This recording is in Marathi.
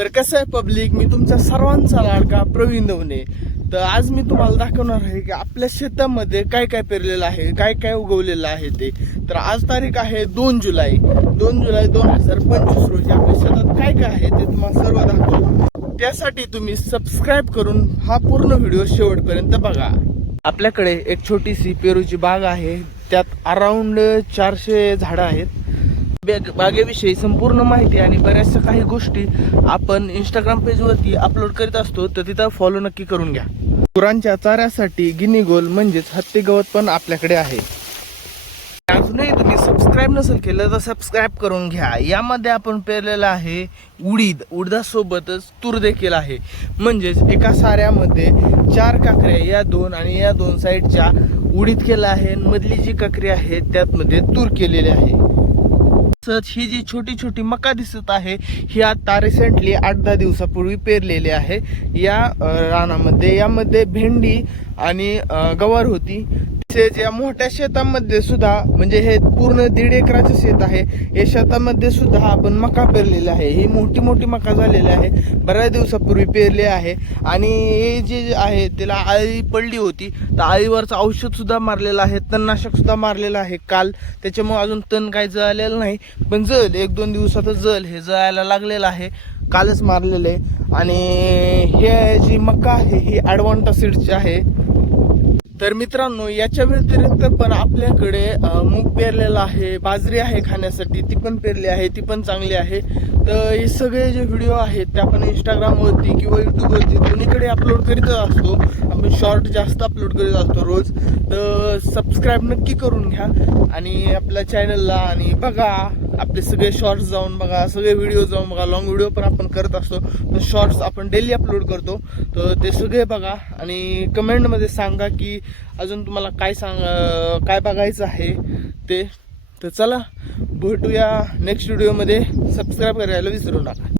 तर कसं आहे पब्लिक मी तुमचा सर्वांचा लाडका प्रवीण दवणे. तर आज मी तुम्हाला दाखवणार आहे की आपल्या शेतामध्ये काय काय पेरलेलं आहे काय काय उगवलेलं आहे ते. तर आज तारीख आहे दोन जुलै. दोन जुलै दोन हजार पंचवीस रोजी आपल्या शेतात काय काय आहे ते तुम्हाला सर्व दाखवलं त्यासाठी तुम्ही सबस्क्राईब करून हा पूर्ण व्हिडिओ शेवटपर्यंत बघा. आपल्याकडे एक छोटीशी पेरूची बाग आहे. त्यात अराऊंड चारशे झाडं आहेत. बागेविषयी संपूर्ण माहिती आणि बऱ्याचशा काही गोष्टी आपण इंस्टाग्राम पेजवरती अपलोड करीत असतो तर तिथं फॉलो नक्की करून घ्या. गुरांच्या चाऱ्यासाठी गिनी गोल म्हणजेच हत्ती गवत पण आपल्याकडे आहे. अजूनही तुम्ही सबस्क्राईब नसेल केलं तर सबस्क्राईब करून घ्या. यामध्ये आपण पेरलेलं आहे उडीद. उडदासोबतच तूर देखील आहे. म्हणजेच एका साऱ्यामध्ये चार काकऱ्या या दोन आणि या दोन साईडच्या उडीद केलं आहे मधली जी काकरी आहे त्यातमध्ये तूर केलेली आहे. तसंच ही जी छोटी छोटी मका दिसत आहे ही आता रिसेंटली आठ दहा दिवसापूर्वी पेरलेली आहे. या रानामध्ये यामध्ये भेंडी आणि गवार होती. तसेच या मोठ्या शेतामध्ये सुद्धा म्हणजे हे पूर्ण दीड एकराचं शेत आहे या शेतामध्ये सुद्धा आपण मका पेरलेला आहे. ही मोठी मोठी मका झालेली आहे. बऱ्याच दिवसापूर्वी पेरली आहे. आणि हे जे आहे त्याला आळी पडली होती. तर आळीवरचं औषध सुद्धा मारलेलं आहे. तणनाशक सुद्धा मारलेलं आहे काल. त्याच्यामुळे अजून तण काय जळालेलं नाही. पण जळ एक दोन दिवसातच जळ हे जळायला लागलेलं आहे. कालच मारलेलं आहे. आणि हे जी मका आहे ही ॲडवांटा सीडची आहे. तर मित्रांनो याच्या व्यतिरिक्त पण आपल्याकडे मूग पेरलेला आहे बाजरी आहे खाण्यासाठी ती पण पेरली आहे ती पण चांगली आहे. तर हे सगळे जे व्हिडिओ आहेत ते आपण इंस्टाग्रामवरती किंवा यूट्यूबवरती दोन्हीकडे अपलोड करीतच असतो आपण शॉर्ट जास्त अपलोड करीत असतो रोज तर सबस्क्राईब नक्की करून घ्या. आणि आपल्या चॅनलला आणि बघा. आपले सगळे शॉर्ट्स जाऊन बघा सगळे व्हिडिओ जाऊन बघा लॉंग व्हिडिओ पण आपण करत असतो. तर शॉर्ट्स आपण डेली अपलोड करतो. तर ते सगळे बघा आणि कमेंटमध्ये सांगा की अजून तुम्हाला काय सांग काय बघायचं आहे ते. तर चला भेटूया नेक्स्ट व्हिडिओमध्ये सबस्क्राईब करायला विसरू नका.